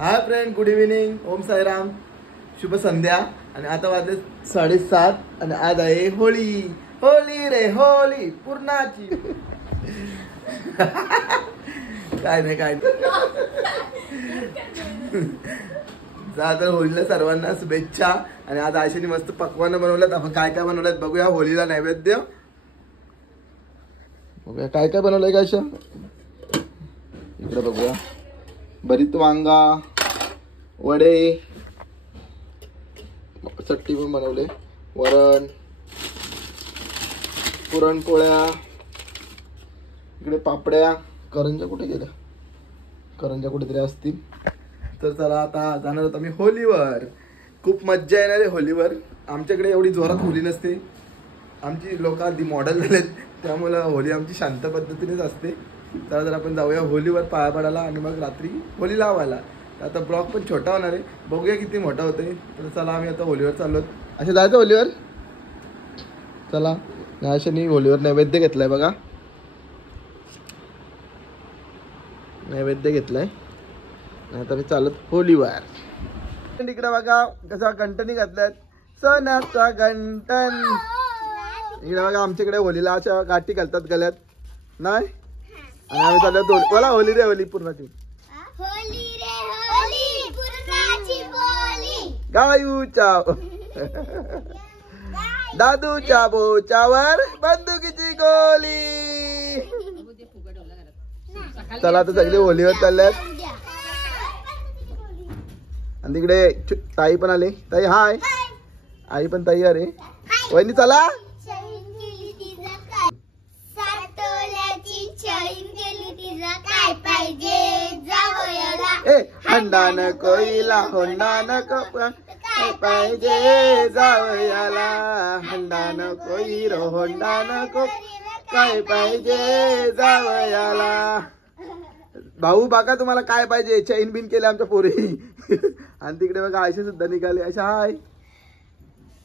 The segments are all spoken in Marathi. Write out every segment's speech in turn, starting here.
Hi friend, good evening, Om Sairam, शुभ संध्या. आणि आता वाजले 7:30 आणि आज आहे होळी. होळी रे होळी पूर्णाची. काय नाही तर होळीला सर्वांना शुभेच्छा. आणि आज आयशेने मस्त पक्वान बनवल्यात. आपण काय काय बनवल्यात बघूया. होळीला नैवेद्य बघूया काय काय बनवलंय का आयशा. इकडे बघूया. भरीत वांगा, वडे, चटणी पण बनवले, वरण, पुरणपोळ्या, इकडे पापड्या. करंजा कुठे गेल्या? करंजा कुठेतरी असतील. तर चला आता जाणार होतो मी होलीवर. खूप मज्जा येणार आहे होलीवर. आमच्याकडे एवढी जोरात होली नसते. आमची लोक आधी मॉडेल झालेत, त्यामुळे होली आमची शांत पद्धतीनेच असते. चला जर आपण जाऊया होलीवर पाया पडायला आणि मग रात्री होली लावायला. आता ब्लॉग पण छोटा होणार आहे, बघूया किती मोठा होतोय. तर चला आम्ही आता होलीवर चाललो. असे जायचं होलीवर. चला अशाने होलीवर नैवेद्य घेतलाय बघा. नैवेद्य घेतलाय. आता मी चालत होलीवर. इकडे बघा कसा गंटणी घातल्यात. सणाचा गंटन. इकडे बघा आमच्याकडे होलीला अशा गाठी घालतात गल्यात नाही. आणि आम्ही चाललो बोला होली रे होली पूर्णाची. गायूच्या दादूच्या बोचावर बंदुकीची गोली. चला आता सगळे होलीवर चालल्यात. आणि तिकडे ताई पण आले. ताई हाय. आई पण ताई अरे वहिनी चला. हंडा नको हिला होंडा नको काय पाहिजे जावयाला. हंडा नको हिरो होंडा नको काय पाहिजे जावयाला. भाऊ बघा तुम्हाला काय पाहिजे. चैन बिन केले आमच्या पोरी. आणि तिकडे बघा आयशा सुद्धा निघाले. अशा हाय.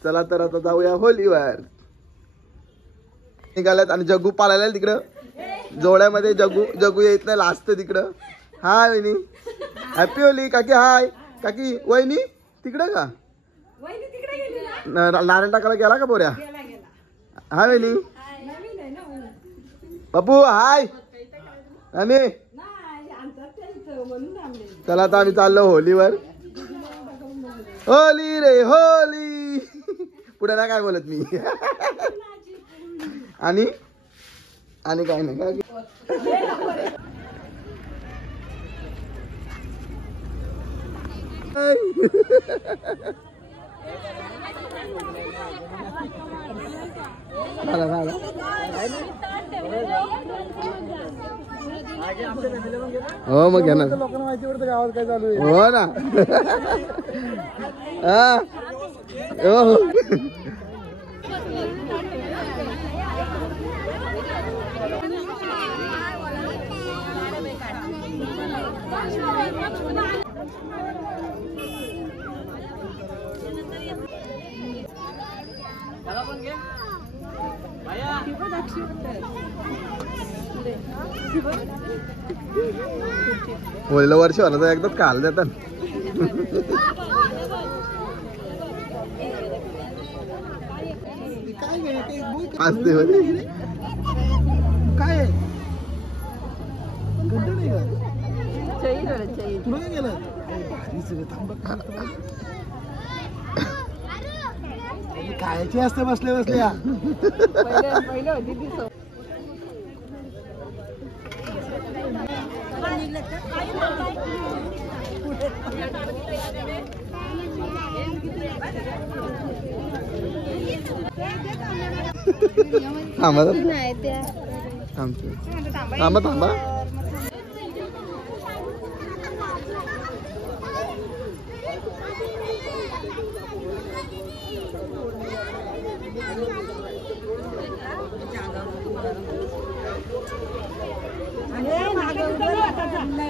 चला तर आता जाऊया होलीवर. निघाल्यात आणि जग्गू पाळायला तिकडं जोड्यामध्ये. जग्गू येत नाही लास्ट तिकडं. हाय वहिनी. हॅपी होली काकी. हाय काकी. वहिनी तिकडं का नारायण टाकायला गेला का पोऱ्या. हाय वहिनी. बापू हाय. आणि चला आता आम्ही चाललो होलीवर. होली रे होली. पुढे ना काय बोलत मी. आणि आणि काय नाही काय. हो मग घ्या ना. लोकांना माहिती पडतं गावात काय चालू आहे. हो ना. हा हो. होळीला वर्ष होणार एकदाच काल देतात. असते काय खायची असते बसल्या बसल्या. थांबा थांबा थांबा.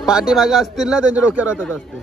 पाठीमागे असतील ना त्यांच्या डोक्यावर राहतात असते.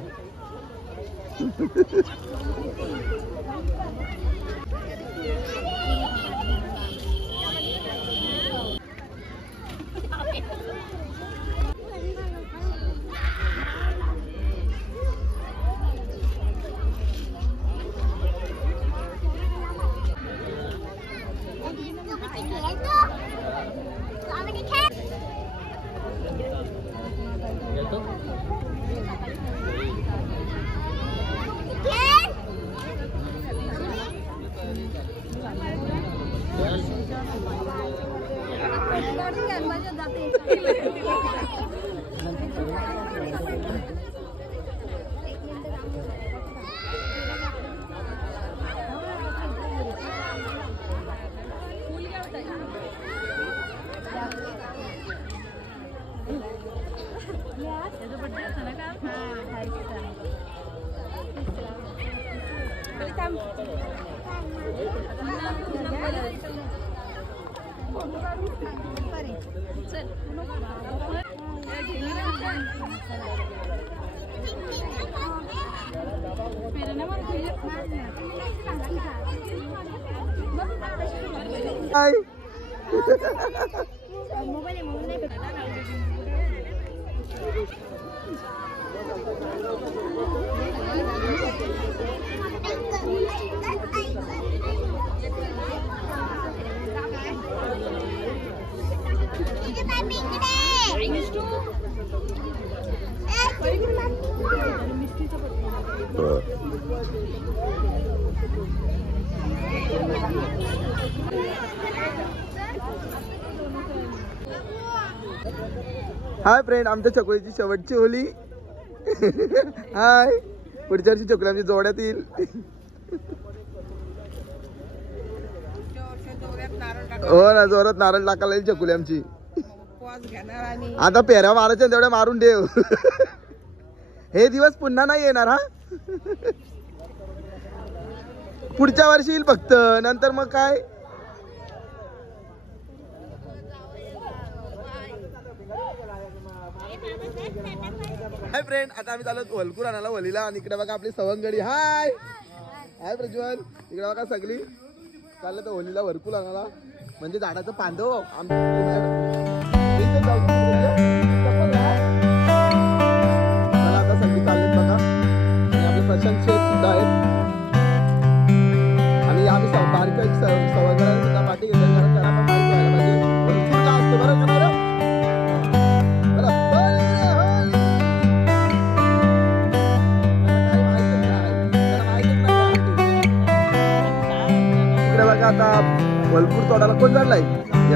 हाय हाय फ्रेंड, आमच्या चकोलीची शेवटची होली. हाय, पुढच्या वर्षी चकोली आमची जोड्यात येईल. हो ना, जोरात नारळ टाकायला येईल चकोली आमची. आता पेऱ्या मारायच्या तेवढ्या मारून ठेव. हे दिवस पुन्हा नाही येणार. हा, पुढच्या वर्षी येईल फक्त, नंतर मग काय. हाय फ्रेंड, आता आम्ही चालत वलकूर आणायला वलीला. आणि इकडे बघा आपली सवंगडी. हाय हाय प्रज्वल, इकडे बघा सगळी चाललं तर होलीला वरकूल आणायला. म्हणजे झाडाचं पांदव आता सगळी चाललेत बघा. आणि आपले प्रशांत शेठ सुद्धा आहेत. आणि आम्ही बारकाईक सवंगड्याने सुद्धा पाठी घेतल्या, कारण त्याला पण माहिती व्हायला पाहिजे वरकूल काय असते. बरं का? आता वलपूर तोडाला कोण चाललाय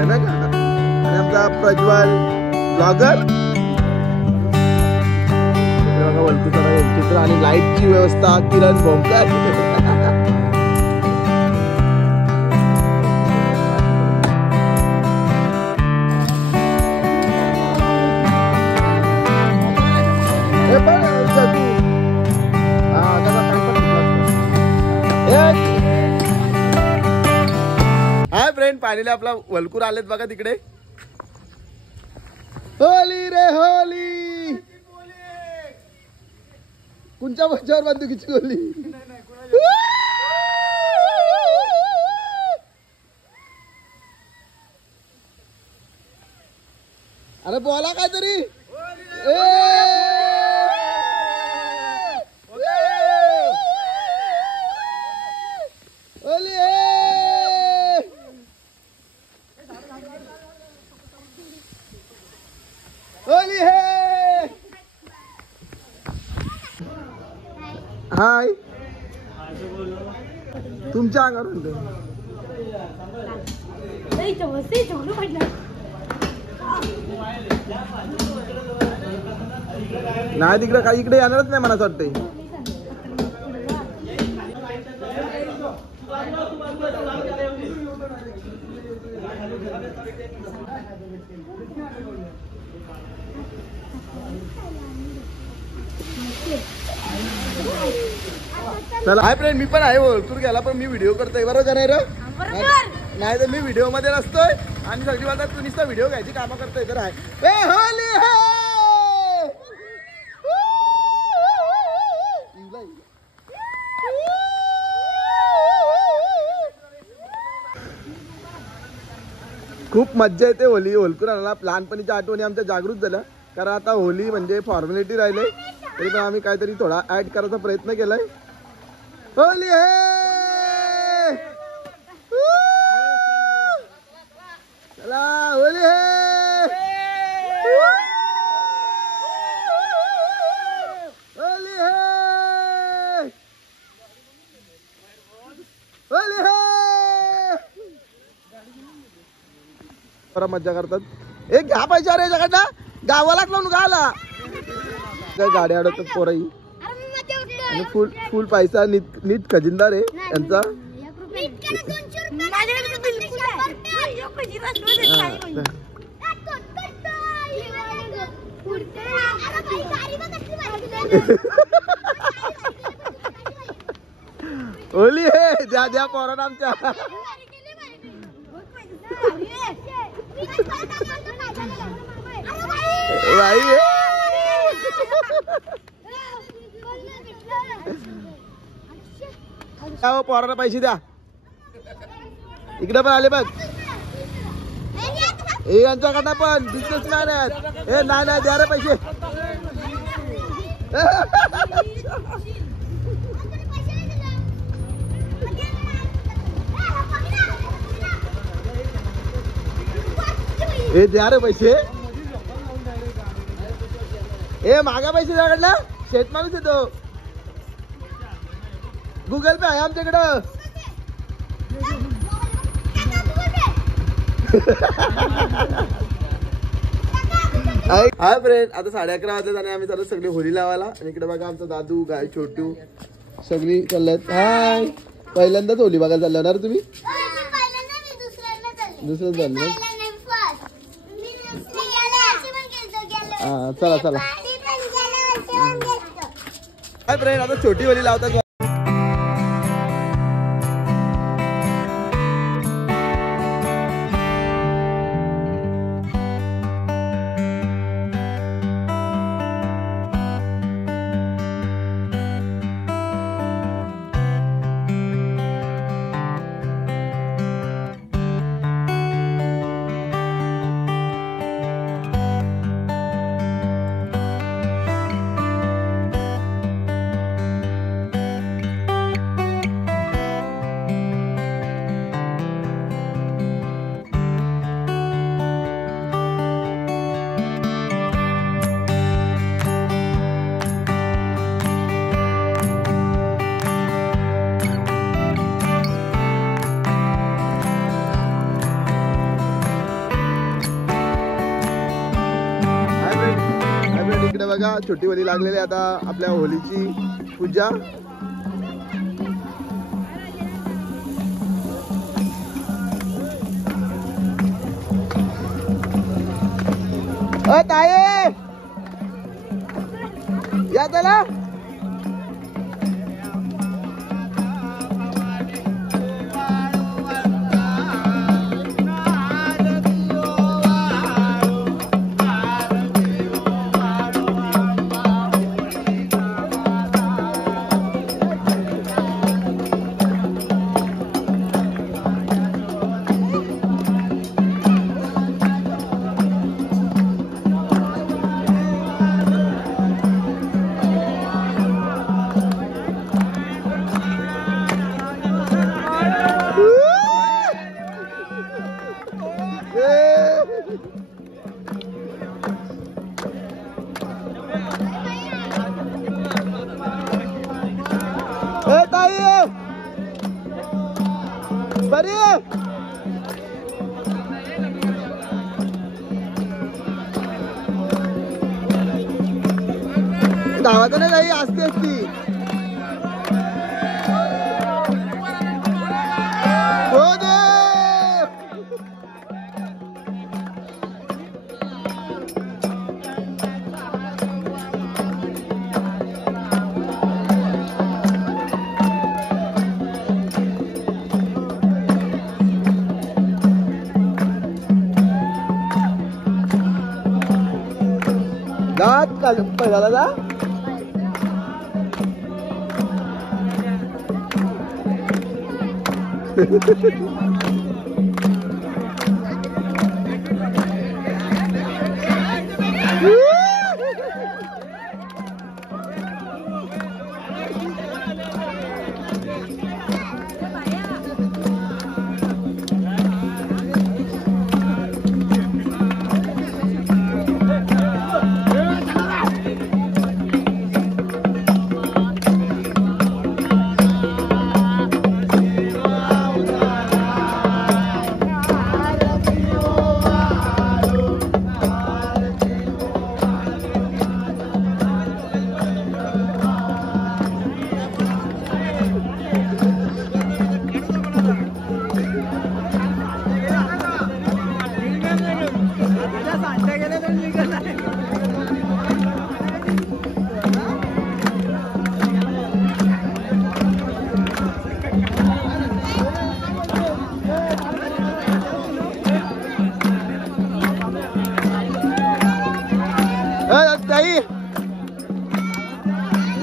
ना का. आणि आमचा प्रज्वल ब्लॉगर बघा वलपूर तोडा चित्र. आणि लाईटची व्यवस्था किरण भोमकर. हाय फ्रेंड, पाणीला आपला वलकूर आलेत बघा तिकडे. होली रे होली, कुंच्या बच्चावर बंदुकीची गोली. अरे बोला काहीतरी. होली होली है. हाय, तुमच्या अंगावर नाही तिकडे काही, इकडे येणारच नाही मला असं वाटतंय. चला हाय फ्रेंड, मी पण आहे वलकूर गेला, पण मी व्हिडिओ करतोय. बरोबर नाही रे? नाही तर मी व्हिडिओ मध्ये नसतोय. आणि सगळी म्हणतात तू नुसतं व्हिडिओ घ्यायची कामं करतोय. तर आहे होली है. खूप मज्जा येते होली वलकूर आणायला. लहानपणीच्या आठवणी आमच्या जागृत झाल्या. कारण आता होली म्हणजे फॉर्मॅलिटी राहिले, तरी पण आम्ही काहीतरी थोडा ऍड करायचा प्रयत्न केलाय. होली है. जरा मज्जा करतात। एक घ्या पैसे अरे याच्याकडनं गावालाच लावून गाला गाड्या अडवतात पोराई आणि फुल पैसा नीट खजिनदार आहे यांचा। ओली हे द्या द्या पोरांना आमच्या पोरांना पैसे द्या। इकडे पण आले बघ हे यांच्याकडनं पण बिझनेसमॅन आहेत। हे नाही नाही द्या रे पैसे। हे द्या रे पैसे। हे मागा पैसे त्याकडनं शेतमाणूस येतो। गुगल पे आहे आमच्याकडं। हाय फ्रेंड, आता 11:30 वाजले आणि आम्ही चालू सगळी होली लावायला। आणि इकडे बघा आमचा दादू गाय छोटू सगळी चालल्यात। हाय पहिल्यांदाच होली बघायला चालला ना तुम्ही? दुसरं चाललं। हा चला चला। हाय फ्रेंड, आता छोटी होली लावतात। इकडे बघा छोटी होली लागलेली आता आपल्या होलीची पूजा। ताई या चला। धावाचं नाही काही असते असती हो दे। दात काल पहिला दादा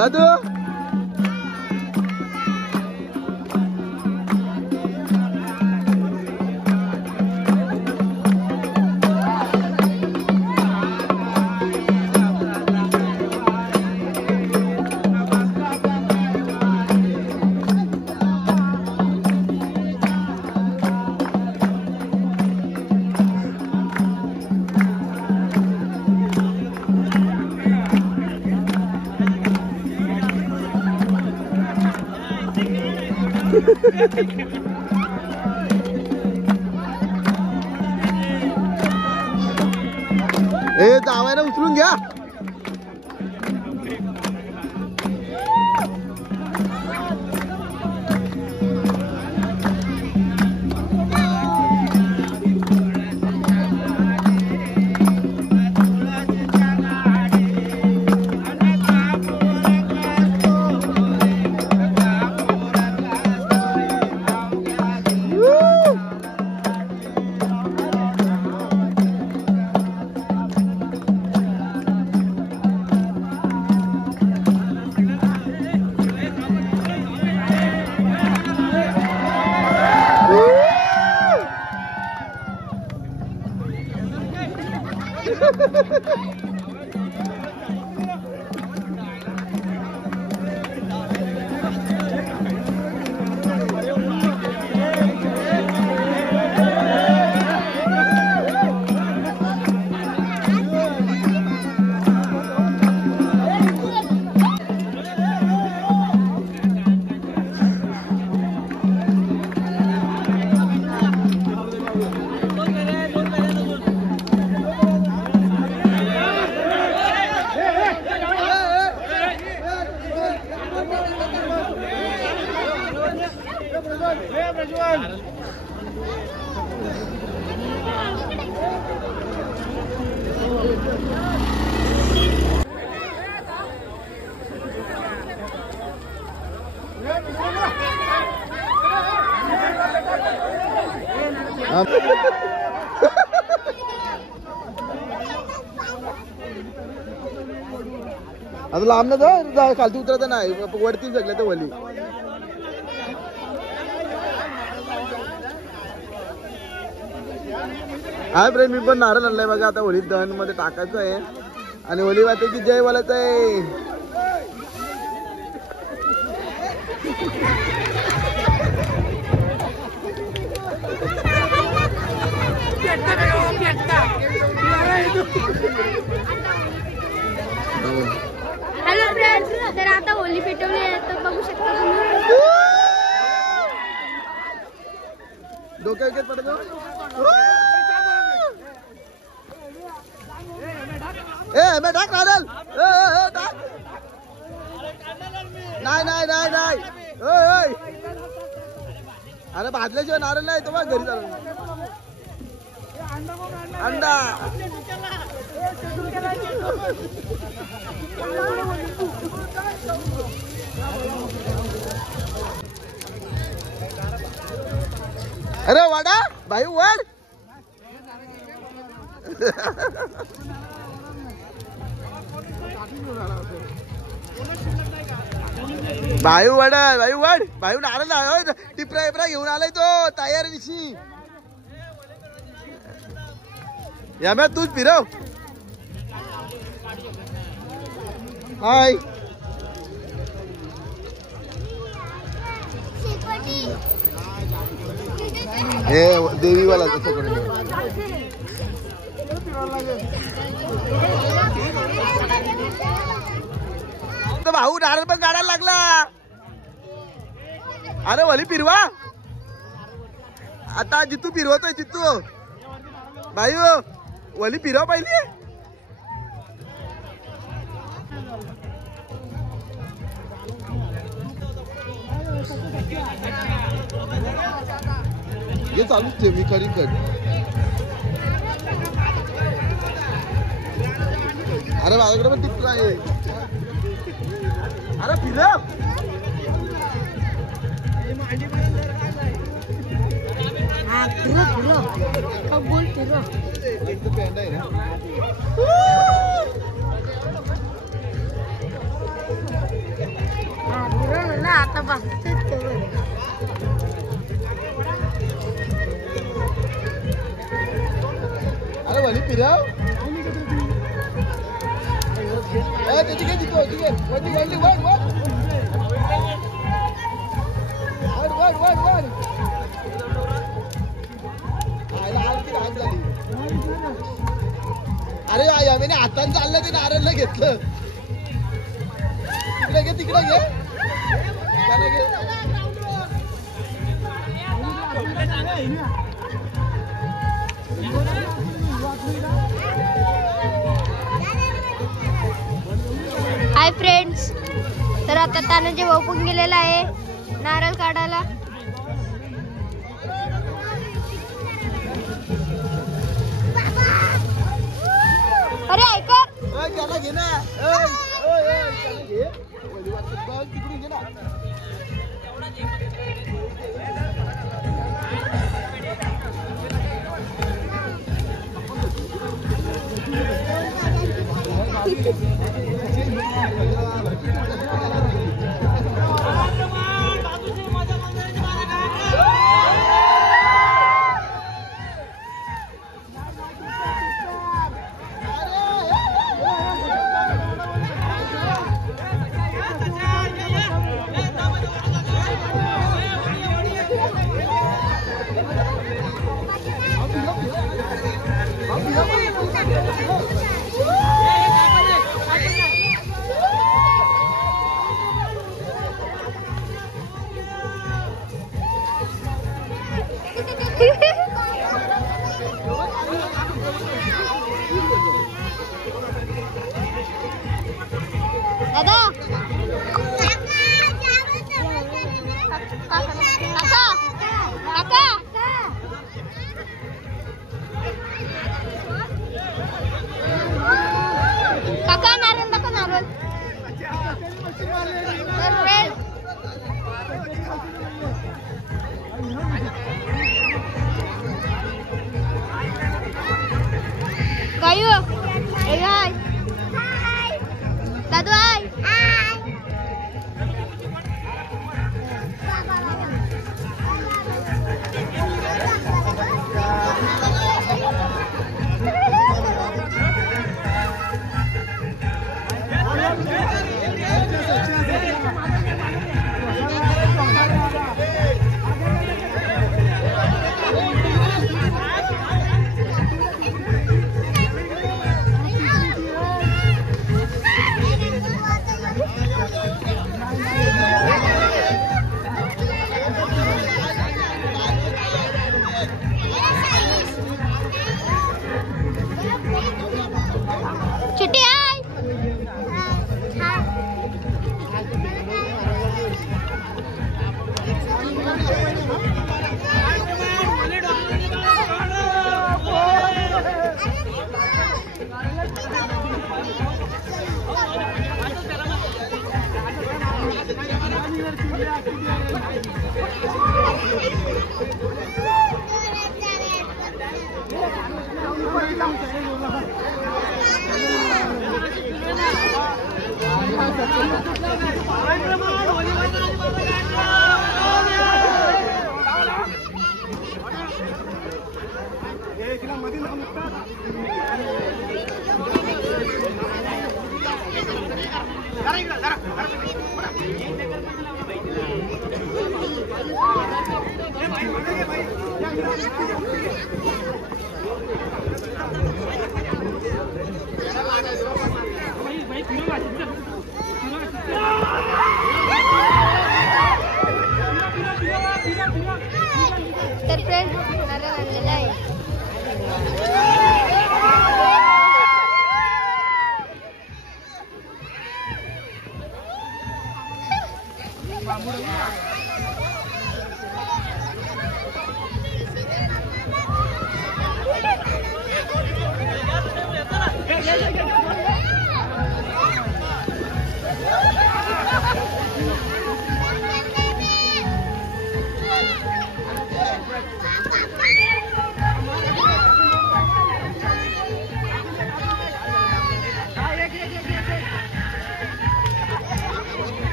दादू ए जावायला उचलून घ्या. आता लांब ना खालती उतरत नाही वरती सगळं तर वली. हाय फ्रेंड, मी पण नारळ आणलाय बघा. आता होळी दहन मध्ये टाकायचं आहे आणि होळी वाटेची जय बोलायचं आहे. हॅलो फ्रेंड्स, तर आता होली पेटवली आहे तर बघू शकता तुम्ही. डोक्यात पडतो. ए मैं टाक नारळ. नाही नाही नाही नाही. अरे भाजल्याशिवाय नारळ नाही तो. घरी चालू अंडा. अरे वाडा भाई वाड. भाई वाडा भाई वाड. भाई नारळ टिपरा इपरा घेऊन आलाय तो तयारीशी. या मैं तूच फिरव. हाय हे देवीवाला तो भाऊ नारळ पण काढायला लागला. अरे वली फिरवा आता. जितू फिरवतोय जितू. भाई वली फिरवा पाहिजे. ये चालूच ठेव मी करीन कर. अरे माझ्याकडे पण टिप्स आहे. अरे फिरव. हा फिरव बोल फिरव. पॅन्ट आहे ना. आता पा अरे वाली फिराव त्याची काय तिथं ठीक आहे वरती वरती वर वर वर वर वर वर आयला आरती राहत झाली अरे यावेळी हातानं चाललं ते नारळला घेतलं तिकडे घे तिकडे घे त्याला घे हाय फ्रेंड्स, तर आता तानाजी भाऊ पण गेलेला आहे नारळ काढायला. अरे ऐका त्याला घे ना घे तिकडे घे ना तर फ्रेंड नारळ आणलेला आहे.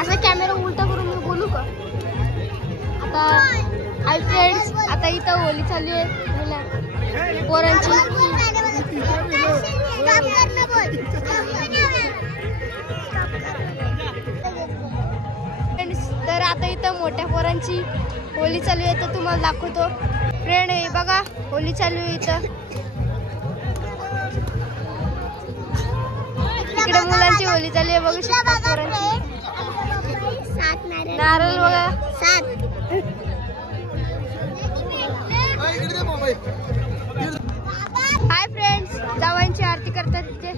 असा कॅमेरा उलटा करून मी बोलू का? आता हाय फ्रेंड्स, आता इथं होली चालू आहे पोरांची. तर आता इथं मोठ्या पोरांची होली चालू आहे तर तुम्हाला दाखवतो. फ्रेंड हे बघा होली चालू आहे इथं. इकडे मुलांची होली चालू आहे बघू शकता पोरांची. नारळ बघा 7. हाय फ्रेंड्स, जावांची आरती करतात तिथे.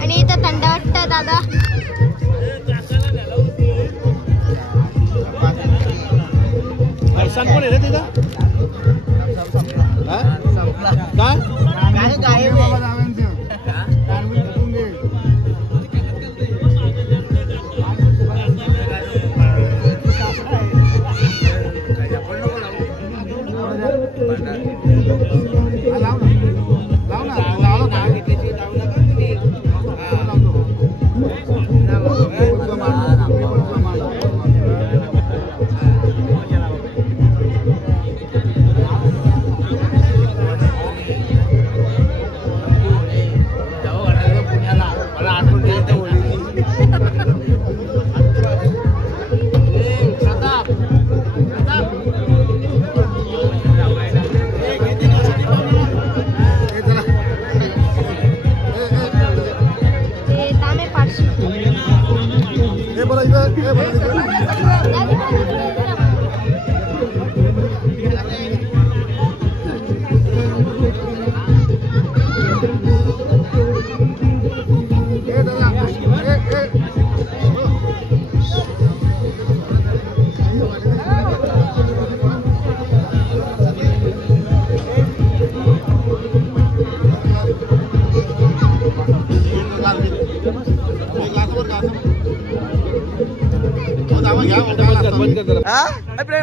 आणि इथं थंड वाटतं दादा. कोण आहे रे तिथं?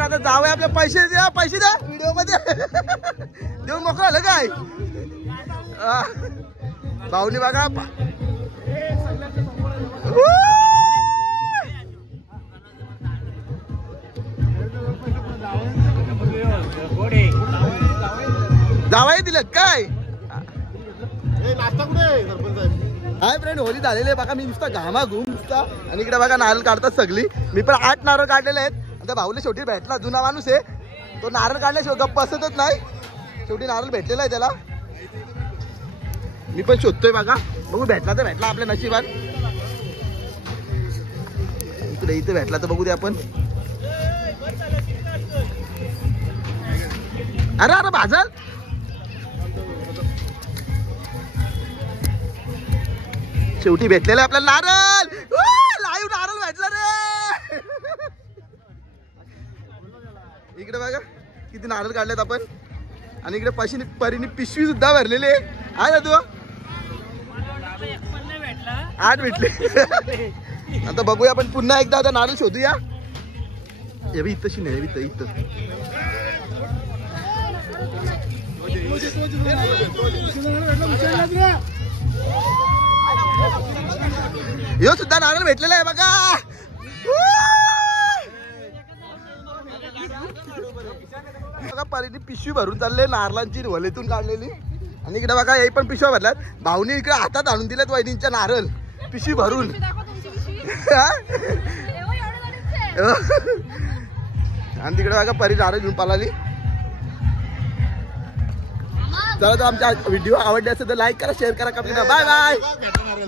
आता जाऊया आपले पैसे द्या व्हिडिओ मध्ये देऊन मोकळं आलं काय भाऊनी बघा जावाय दिलं काय हाय फ्रेंड होली झालेली आहे बघा मी नुसता घामा घुम नुसता आणि इकडे बघा नारळ काढतात सगळी मी पण 8 नारळ काढलेले आहेत त्या भाऊला शेवटी भेटला जुना माणूस आहे तो नारळ काढल्याशिवाय गप्प बसतच नाही शेवटी नारळ भेटलेला आहे त्याला मी पण शोधतोय बघा बघू भेटला तर भेटला आपल्या नशिबात इकडे इथे भेटला तर बघू दे आपण अरे अरे भाजल शेवटी भेटलेला आपल्याला नारळ लाईव्ह नारळ भेटला रे इकडे बघा किती नारळ काढलेत आपण आणि इकडे परीने पिशवी सुद्धा भरलेली आहे ना तू 8 भेटले आता बघूया आपण पुन्हा एकदा आता नारळ शोधूया हे इथंशी नाही इथं यो सुद्धा नारळ भेटलेला आहे बघा बघा परीने पिशवी भरून चालले नारळांची वलेतून काढलेली आणि इकडे बघा हे पण पिशव्या भरल्यात भाऊनी इकडे हातात आणून दिल्यात वहिनींच्या नारळ पिशवी भरून आणि तिकडे बघा परी नारळ घेऊन पळाली चला तर आमच्या व्हिडिओ आवडले असेल तर लाईक करा शेअर करा कमेंट करा बाय बाय